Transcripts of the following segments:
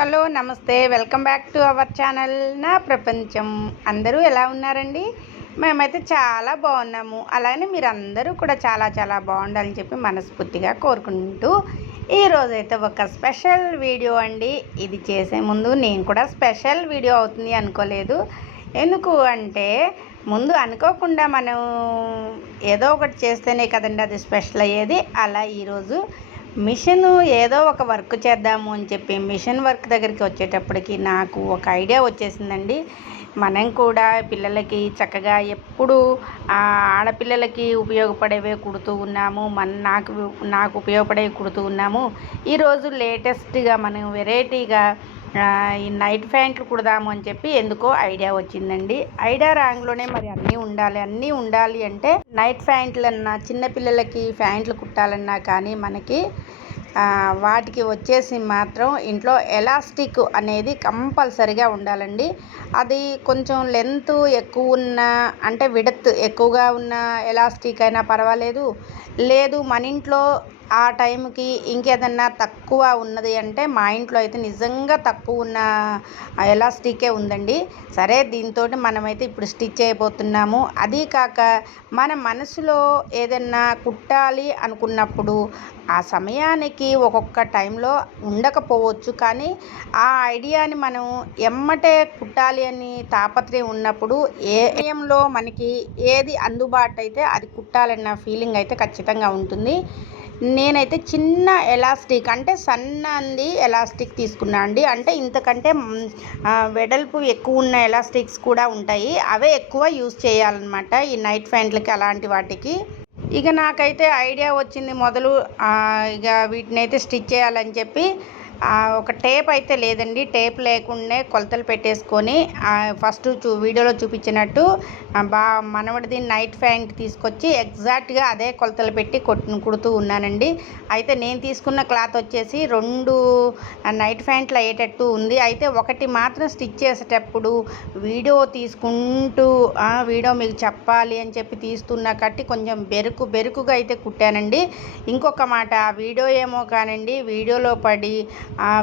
Hello నమస్తే welcome back to our channel నా ప్రపంచం. అందరూ ఎలా ఉన్నారండి? మేమైతే చాలా బాగున్నాము. అలానే మీరు అందరూ కూడా చాలా చాలా బాగుండాలని చెప్పి మనస్ఫూర్తిగా కోరుకుంటూ ఈరోజైతే ఒక స్పెషల్ వీడియో అండి. ఇది చేసే ముందు నేను కూడా స్పెషల్ వీడియో అవుతుంది అనుకోలేదు. ఎందుకు అంటే ముందు అనుకోకుండా మనం ఏదో ఒకటి చేస్తేనే కదండి అది స్పెషల్ అయ్యేది. అలా ఈరోజు మిషన్ ఏదో ఒక వర్క్ చేద్దాము అని చెప్పి మిషన్ వర్క్ దగ్గరికి వచ్చేటప్పటికి నాకు ఒక ఐడియా వచ్చేసిందండి. మనం కూడా పిల్లలకి చక్కగా ఎప్పుడు ఆడపిల్లలకి ఉపయోగపడేవే కుడుతూ ఉన్నాము, నాకు ఉపయోగపడేవి కుడుతూ ఉన్నాము. ఈరోజు లేటెస్ట్గా మనం వెరైటీగా ఈ నైట్ ప్యాంట్లు కుడదాము అని చెప్పి ఎందుకో ఐడియా వచ్చిందండి. ఐడియా రాంగ్లోనే మరి అన్నీ ఉండాలి అంటే నైట్ ప్యాంట్లన్నా చిన్నపిల్లలకి ప్యాంట్లు కుట్టాలన్నా కానీ మనకి వాటికి వచ్చేసి మాత్రం ఇంట్లో ఎలాస్టిక్ అనేది కంపల్సరిగా ఉండాలండి. అది కొంచెం లెంత్ ఎక్కువ ఉన్న అంటే విడత్ ఎక్కువగా ఉన్న ఎలాస్టిక్ అయినా పర్వాలేదు, లేదు మన ఇంట్లో ఆ టైంకి ఇంకేదన్నా తక్కువ ఉన్నది అంటే మా ఇంట్లో అయితే నిజంగా తక్కువ ఉన్న ఎలాస్టికే ఉందండి. సరే దీంతో మనమైతే ఇప్పుడు స్టిచ్ అయిపోతున్నాము. అదీ కాక మన మనసులో ఏదన్నా కుట్టాలి అనుకున్నప్పుడు ఆ సమయానికి ఒక్కొక్క టైంలో ఉండకపోవచ్చు, కానీ ఆ ఐడియాని మనం ఎమ్మటే కుట్టాలి అని తాపత్రయం ఉన్నప్పుడు ఏ సమయంలో మనకి ఏది అందుబాటు అయితే అది కుట్టాలన్న ఫీలింగ్ అయితే ఖచ్చితంగా ఉంటుంది. నేనైతే చిన్న ఎలాస్టిక్ అంటే సన్నది ఎలాస్టిక్ తీసుకున్నా అండి. అంటే ఇంతకంటే వెడల్పు ఎక్కువ ఉన్న ఎలాస్టిక్స్ కూడా ఉంటాయి, అవే ఎక్కువ యూజ్ చేయాలన్నమాట ఈ నైట్ ప్యాంట్లకి అలాంటి వాటికి. ఇక నాకైతే ఐడియా వచ్చింది మొదలు ఇక వీటిని అయితే స్టిచ్ చేయాలని చెప్పి ఒక టేప్ అయితే లేదండి. టేప్ లేకుండా కొలతలు పెట్టేసుకొని ఫస్ట్ వీడియోలో చూపించినట్టు మనవడిది నైట్ ప్యాంట్ తీసుకొచ్చి ఎగ్జాక్ట్గా అదే కొలతలు పెట్టి కుడుతూ ఉన్నానండి. అయితే నేను తీసుకున్న క్లాత్ వచ్చేసి 2 నైట్ ప్యాంట్లు అయ్యేటట్టు ఉంది. అయితే ఒకటి మాత్రం స్టిచ్ చేసేటప్పుడు వీడియో తీసుకుంటూ వీడియో మీకు చెప్పాలి అని చెప్పి తీస్తున్నా కట్టి కొంచెం బెరుకుగా అయితే కుట్టానండి. ఇంకొక మాట, వీడియో ఏమో కానండి వీడియోలో పడి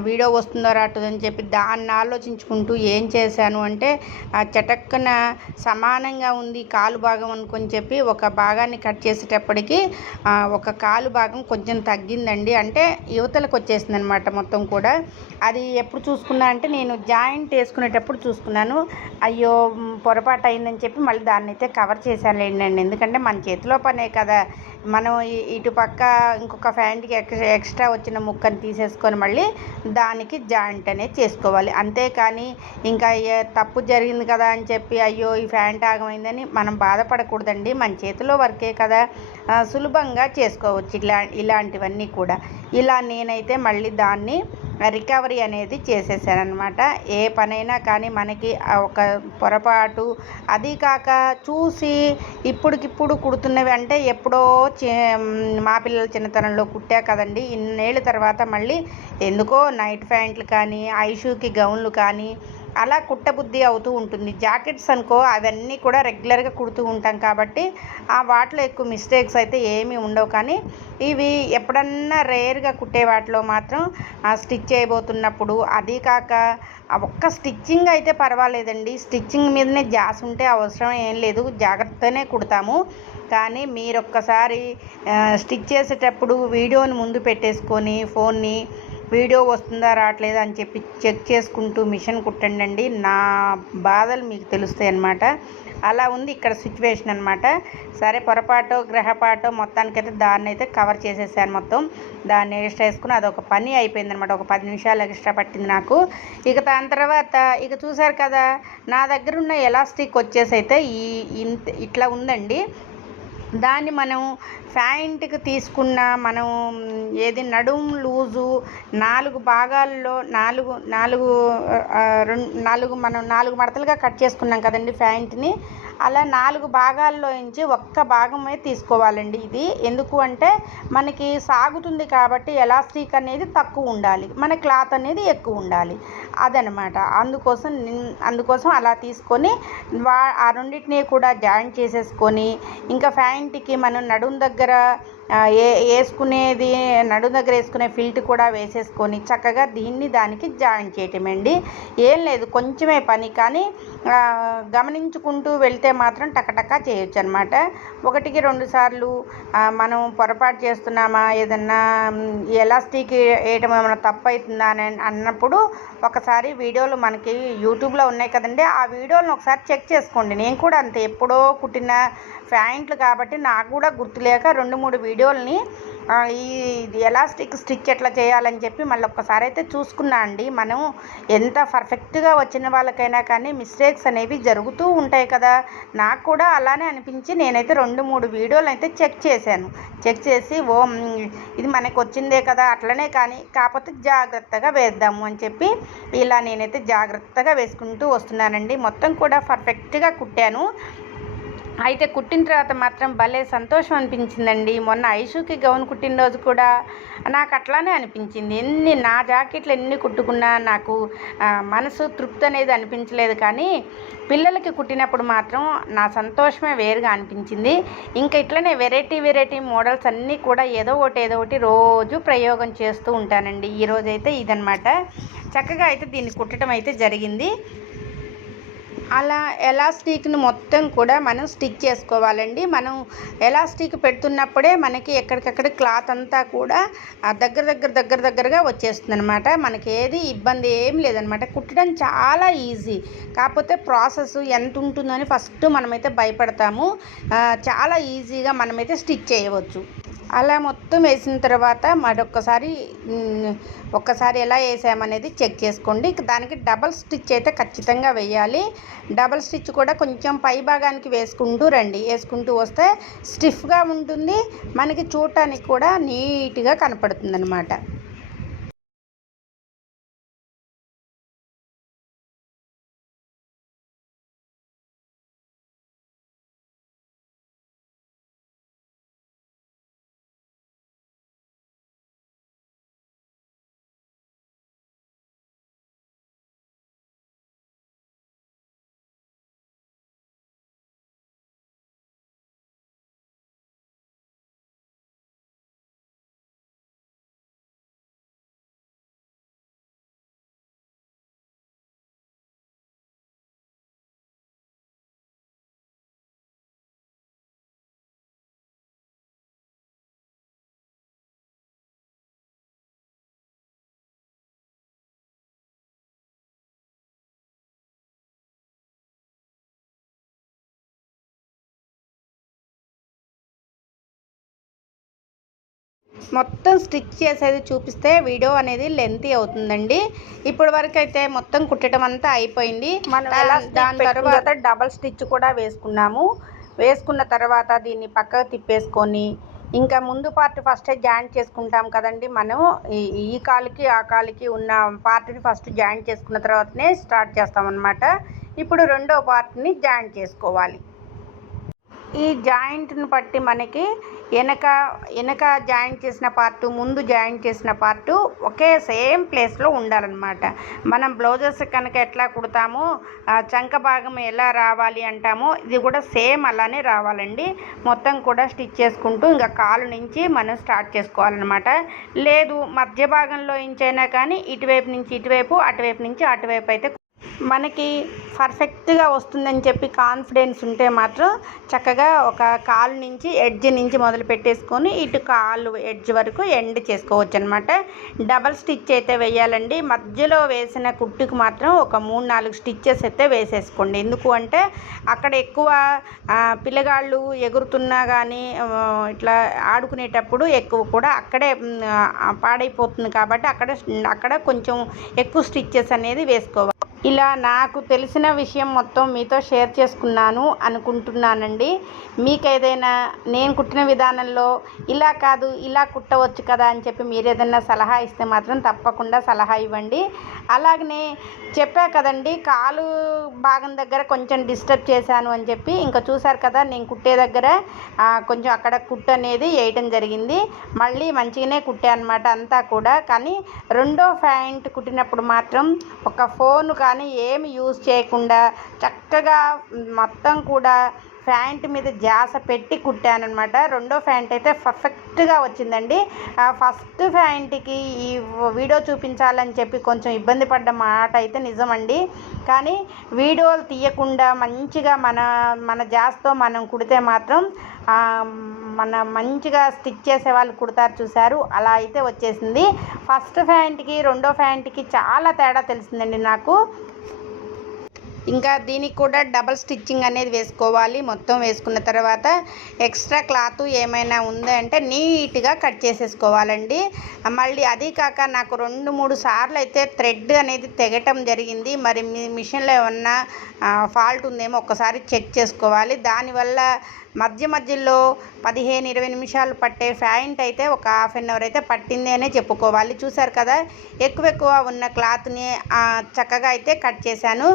వీడియో వస్తుందో రాటుందని చెప్పి దాన్ని ఆలోచించుకుంటూ ఏం చేశాను అంటే చటక్కన సమానంగా ఉంది కాలు భాగం అనుకొని చెప్పి ఒక భాగాన్ని కట్ చేసేటప్పటికి ఒక కాలు భాగం కొంచెం తగ్గిందండి. అంటే యువతలకు వచ్చేసింది అనమాట మొత్తం కూడా. అది ఎప్పుడు చూసుకున్నా అంటే నేను జాయింట్ వేసుకునేటప్పుడు చూసుకున్నాను. అయ్యో పొరపాటు అయిందని చెప్పి మళ్ళీ దాన్ని అయితే కవర్ చేశాను లేండి. ఎందుకంటే మన చేతిలో పనే కదా, మనం ఇటు పక్క ఇంకొక ప్యాంట్కి ఎక్స్ట్రా వచ్చిన ముక్కను తీసేసుకొని మళ్ళీ దానికి జాయింట్ అనేది చేసుకోవాలి. అంతేకాని ఇంకా తప్పు జరిగింది కదా అని చెప్పి అయ్యో ఈ ప్యాంట్ ఆగమైందని మనం బాధపడకూడదండి. మన చేతిలో వర్కే కదా, సులభంగా చేసుకోవచ్చు ఇలాంటివన్నీ కూడా. ఇలా నేనైతే మళ్ళీ దాన్ని రికవరీ అనేది చేసేసానమాట. ఏ పనైనా కానీ మనకి ఒక పొరపాటు, అది కాక చూసి ఇప్పటికిప్పుడు కుడుతున్నవి అంటే ఎప్పుడో మా పిల్లల చిన్నతనంలో కుట్టా కదండి, ఇన్నేళ్ళ తర్వాత మళ్ళీ ఎందుకో నైట్ ప్యాంట్లు కానీ ఐషూకి గౌన్లు కానీ అలా కుట్టబుద్ధి అవుతూ ఉంటుంది. జాకెట్స్ అనుకో అవన్నీ కూడా రెగ్యులర్గా కుడుతూ ఉంటాం కాబట్టి వాటిలో ఎక్కువ మిస్టేక్స్ అయితే ఏమీ ఉండవు. కానీ ఇవి ఎప్పుడన్నా రేర్గా కుట్టే వాటిలో మాత్రం స్టిచ్ చేయబోతున్నప్పుడు, అది కాక ఒక్క స్టిచ్చింగ్ అయితే పర్వాలేదండి, స్టిచ్చింగ్ మీదనే జాస్ ఉంటే అవసరం ఏం లేదు, జాగ్రత్తగానే కుడతాము. కానీ మీరు ఒక్కసారి స్టిచ్ చేసేటప్పుడు వీడియోని ముందు పెట్టేసుకొని ఫోన్ని వీడియో వస్తుందా రావట్లేదా అని చెప్పి చెక్ చేసుకుంటూ మిషన్ కుట్టండి. నా బాధలు మీకు తెలుస్తాయి అన్నమాట. అలా ఉంది ఇక్కడ సిచ్యువేషన్ అనమాట. సరే పొరపాటో గ్రహపాటో మొత్తానికైతే దాన్ని అయితే కవర్ చేసేసాను. మొత్తం దాన్ని ఎక్స్ట్రా వేసుకుని అదొక పని అయిపోయింది అనమాట. ఒక 10 నిమిషాలు ఎక్స్ట్రా పట్టింది నాకు. ఇక దాని తర్వాత ఇక చూసారు కదా, నా దగ్గర ఉన్న ఎలాస్టిక్ వచ్చేసి అయితే ఇట్లా ఉందండి. దాన్ని మనం ప్యాంట్కి తీసుకున్న మనం ఏది నడుము లూజు 4 భాగాల్లో 4 మనం 4 మడతలుగా కట్ చేసుకున్నాం కదండి ప్యాంట్ని. అలా 4 భాగాల్లో నుంచి ఒక్క భాగమే తీసుకోవాలండి. ఇది ఎందుకు అంటే మనకి సాగుతుంది కాబట్టి ఎలాస్టిక్ అనేది తక్కువ ఉండాలి, మన క్లాత్ అనేది ఎక్కువ ఉండాలి, అదనమాట. అందుకోసం అలా తీసుకొని ఆ రెండింటిని కూడా జాయింట్ చేసేసుకొని ఇంకా ప్యాంట్కి మనం నడుము దగ్గర వేసుకునేది నడు దగ్గర వేసుకునే ఫిల్ట్ కూడా వేసేసుకొని చక్కగా దీన్ని దానికి జాయిన్ చేయటమండి. ఏం లేదు, కొంచెమే పని, కానీ గమనించుకుంటూ వెళ్తే మాత్రం టకటకా చేయొచ్చు అనమాట. 1-2 సార్లు మనం పొరపాటు చేస్తున్నామా, ఏదన్నా ఎలాస్టిక్ వేయటం ఏమైనా తప్పు అవుతుందా అని అన్నప్పుడు ఒకసారి వీడియోలు మనకి యూట్యూబ్లో ఉన్నాయి కదండి, ఆ వీడియోలను ఒకసారి చెక్ చేసుకోండి. నేను కూడా అంతే, ఎప్పుడో కుట్టిన ప్యాంట్లు కాబట్టి నాకు కూడా గుర్తులేక 2-3 వీడియోలని ఈ ఎలాస్టిక్ స్టిచ్ ఎట్లా చేయాలని చెప్పి మళ్ళీ ఒక్కసారి అయితే చూసుకున్నా అండి. మనం ఎంత పర్ఫెక్ట్గా వచ్చిన వాళ్ళకైనా కానీ మిస్టేక్స్ అనేవి జరుగుతూ ఉంటాయి కదా. నాకు కూడా అలానే అనిపించి నేనైతే 2-3 వీడియోలు అయితే చెక్ చేశాను. చెక్ చేసి ఇది మనకు వచ్చిందే కదా, అట్లనే కానీ కాకపోతే జాగ్రత్తగా వేద్దాము అని చెప్పి ఇలా నేనైతే జాగ్రత్తగా వేసుకుంటూ వస్తున్నానండి. మొత్తం కూడా పర్ఫెక్ట్గా కుట్టాను. అయితే కుట్టిన తర్వాత మాత్రం భలే సంతోషం అనిపించిందండి. మొన్న ఐషుకి గౌన్ కుట్టిన రోజు కూడా నాకు అట్లానే అనిపించింది. నా జాకెట్లు ఎన్ని కుట్టుకున్నా నాకు మనసు తృప్తి అనేది అనిపించలేదు, కానీ పిల్లలకి కుట్టినప్పుడు మాత్రం నా సంతోషమే వేరుగా అనిపించింది. ఇంకా ఇట్లనే వెరైటీ మోడల్స్ అన్నీ కూడా ఏదో ఒకటి రోజు ప్రయోగం చేస్తూ ఉంటానండి. ఈరోజైతే ఇదనమాట. చక్కగా అయితే దీన్ని కుట్టడం అయితే జరిగింది. అలా ఎలాస్టిక్ని మొత్తం కూడా మనం స్టిచ్ చేసుకోవాలండి. మనం ఎలాస్టిక్ పెడుతున్నప్పుడే మనకి ఎక్కడికక్కడ క్లాత్ అంతా కూడా దగ్గరగా వచ్చేస్తుంది అనమాట. మనకి ఏది ఇబ్బంది ఏం లేదనమాట. కుట్టడం చాలా ఈజీ, కాకపోతే ప్రాసెస్ ఎంత ఉంటుందని ఫస్ట్ మనమైతే భయపడతాము. చాలా ఈజీగా మనమైతే స్టిచ్ చేయవచ్చు. అలా మొత్తం వేసిన తర్వాత ఒక్కసారి ఎలా వేసామనేది చెక్ చేసుకోండి. దానికి డబల్ స్టిచ్ అయితే ఖచ్చితంగా వేయాలి. డబల్ స్టిచ్ కూడా కొంచెం పై భాగానికి వేసుకుంటూ రండి. వేసుకుంటూ వస్తే స్టిఫ్గా ఉంటుంది, మనకి చూడటానికి కూడా నీట్గా కనపడుతుంది అన్నమాట. మొత్తం స్టిచ్ చేసేది చూపిస్తే వీడియో అనేది లెంతీ అవుతుందండి. ఇప్పటి వరకు అయితే మొత్తం కుట్టడం అంతా అయిపోయింది. దాని తర్వాత డబల్ స్టిచ్ కూడా వేసుకున్నాము. వేసుకున్న తర్వాత దీన్ని పక్కకు తిప్పేసుకొని ఇంకా ముందు పార్ట్ ఫస్టే జాయింట్ చేసుకుంటాం కదండి. మనం ఈ కాలుకి ఆ కాలుకి ఉన్న పార్ట్ని ఫస్ట్ జాయింట్ చేసుకున్న తర్వాతనే స్టార్ట్ చేస్తామన్నమాట. ఇప్పుడు రెండో పార్ట్ని జాయింట్ చేసుకోవాలి. ఈ జాయింట్ని బట్టి మనకి వెనక జాయింట్ చేసిన పార్టు, ముందు జాయింట్ చేసిన పార్టు ఒకే సేమ్ ప్లేస్లో ఉండాలన్నమాట. మనం బ్లౌజెస్ కనుక ఎట్లా కుడతామో చంక భాగం ఎలా రావాలి అంటామో ఇది కూడా సేమ్ అలానే రావాలండి. మొత్తం కూడా స్టిచ్ చేసుకుంటూ ఇంకా కాలు నుంచి మనం స్టార్ట్ చేసుకోవాలన్నమాట. లేదు మధ్య భాగంలో ఇంచైనా కానీ ఇటువైపు నుంచి ఇటువైపు, అటువైపు నుంచి అటువైపు అయితే మనకి పర్ఫెక్ట్గా వస్తుందని చెప్పి కాన్ఫిడెన్స్ ఉంటే మాత్రం చక్కగా ఒక కాలు నుంచి ఎడ్జ్ నుంచి మొదలు పెట్టేసుకొని ఇటు కాలు ఎడ్జ్ వరకు ఎండ్ చేసుకోవచ్చు అనమాట. డబల్ స్టిచ్ అయితే వేయాలండి. మధ్యలో వేసిన కుట్టుకు మాత్రం ఒక 3-4 స్టిచ్చెస్ అయితే వేసేసుకోండి. ఎందుకు అంటే అక్కడ ఎక్కువ పిల్లగాళ్ళు ఎగురుతున్నా కానీ ఇట్లా ఆడుకునేటప్పుడు ఎక్కువ కూడా అక్కడే పాడైపోతుంది కాబట్టి అక్కడ కొంచెం ఎక్కువ స్టిచ్చెస్ అనేది వేసుకోవాలి. ఇలా నాకు తెలిసిన విషయం మొత్తం మీతో షేర్ చేసుకున్నాను అనుకుంటున్నానండి. మీకు ఏదైనా నేను కుట్టిన విధానంలో ఇలా కాదు ఇలా కుట్టవచ్చు కదా అని చెప్పి మీరు ఏదైనా సలహా ఇస్తే మాత్రం తప్పకుండా సలహా ఇవ్వండి. అలాగనే చెప్పా కదండి, కాలు భాగం దగ్గర కొంచెం డిస్టర్బ్ చేశాను అని చెప్పి ఇంకా చూసారు కదా, నేను కుట్టే దగ్గర కొంచెం అక్కడ కుట్టు అనేది వేయటం జరిగింది. మళ్ళీ మంచిగానే కుట్టే అనమాట అంతా కూడా. కానీ రెండో ప్యాంట్ కుట్టినప్పుడు మాత్రం ఒక ఫోన్ కానీ ఏమి యూజ్ చేయకుండా చక్కగా మొత్తం కూడా ప్యాంట్ మీద ధ్యాస పెట్టి కుట్టానమాట. రెండో ప్యాంట్ అయితే పర్ఫెక్ట్గా వచ్చిందండి. ఫస్ట్ ప్యాంట్కి ఈ వీడియో చూపించాలని చెప్పి కొంచెం ఇబ్బంది పడ్డ మాట అయితే నిజమండి. కానీ వీడియోలు తీయకుండా మంచిగా మన మన ధ్యాసతో మనం కుడితే మాత్రం మన మంచిగా స్టిచ్ చేసే వాళ్ళు కుడతారు చూశారు, అలా అయితే వచ్చేసింది. ఫస్ట్ ప్యాంట్కి రెండో ప్యాంట్కి చాలా తేడా తెలిసిందండి నాకు. ఇంకా దీనికి కూడా డబల్ స్టిచ్చింగ్ అనేది వేసుకోవాలి. మొత్తం వేసుకున్న తర్వాత ఎక్స్ట్రా క్లాత్ ఏమైనా ఉందా అంటే నీట్గా కట్ చేసేసుకోవాలండి. మళ్ళీ అది కాక నాకు 2-3 సార్లు అయితే థ్రెడ్ అనేది తెగటం జరిగింది. మరి మీ మిషన్లో ఏమన్నా ఫాల్ట్ ఉందేమో ఒక్కసారి చెక్ చేసుకోవాలి. దానివల్ల మధ్యలో 15-20 నిమిషాలు పట్టే ప్యాంట్ అయితే ఒక హాఫ్ అన్ అవర్ అయితే పట్టింది అనే చెప్పుకోవాలి. చూసారు కదా, ఎక్కువ ఉన్న క్లాత్ని చక్కగా అయితే కట్ చేశాను.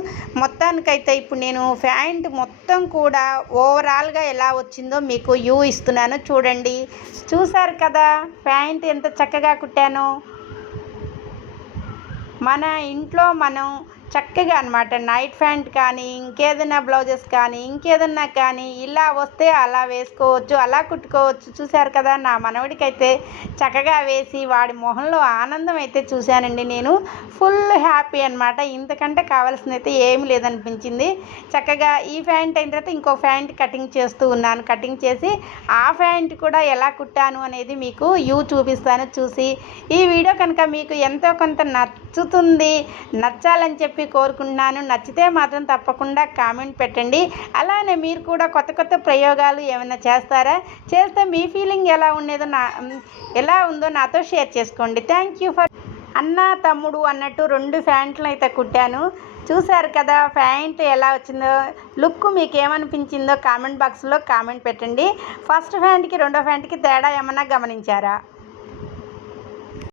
మొత్తానికైతే ఇప్పుడు నేను ప్యాంట్ మొత్తం కూడా ఓవరాల్గా ఎలా వచ్చిందో మీకు ఇస్తున్నాను చూడండి. చూసారు కదా ప్యాంట్ ఎంత చక్కగా కుట్టాను. మన ఇంట్లో మనం చక్కగా అనమాట నైట్ ప్యాంట్ కానీ ఇంకేదైనా బ్లౌజెస్ కానీ ఇంకేదన్నా కానీ ఇలా వస్తే అలా వేసుకోవచ్చు, అలా కుట్టుకోవచ్చు. చూశారు కదా, నా మనవడికైతే చక్కగా వేసి వాడి మొహంలో ఆనందం అయితే చూశానండి. నేను ఫుల్ హ్యాపీ అనమాట. ఇంతకంటే కావాల్సింది అయితే ఏమీ లేదనిపించింది. చక్కగా ఈ ప్యాంట్ అయిన తర్వాత ఇంకో ప్యాంట్ కటింగ్ చేస్తూ ఉన్నాను. కటింగ్ చేసి ఆ ప్యాంట్ కూడా ఎలా కుట్టాను అనేది మీకు చూపిస్తాను. చూసి ఈ వీడియో కనుక మీకు ఎంతో కొంత నచ్చుతుంది, నచ్చాలని చెప్పి కోరుకుంటున్నాను. నచ్చితే మాత్రం తప్పకుండా కామెంట్ పెట్టండి. అలానే మీరు కూడా కొత్త ప్రయోగాలు ఏమైనా చేస్తారా? చేస్తే మీ ఫీలింగ్ ఎలా ఉందో నాతో షేర్ చేసుకోండి. థ్యాంక్ యూ ఫర్ అన్న తమ్ముడు అన్నట్టు 2 ప్యాంట్లు అయితే కుట్టాను. చూశారు కదా ప్యాంట్ ఎలా వచ్చిందో, లుక్ మీకు ఏమనిపించిందో కామెంట్ బాక్స్లో కామెంట్ పెట్టండి. ఫస్ట్ ప్యాంట్కి రెండో ప్యాంట్కి తేడా ఏమన్నా గమనించారా?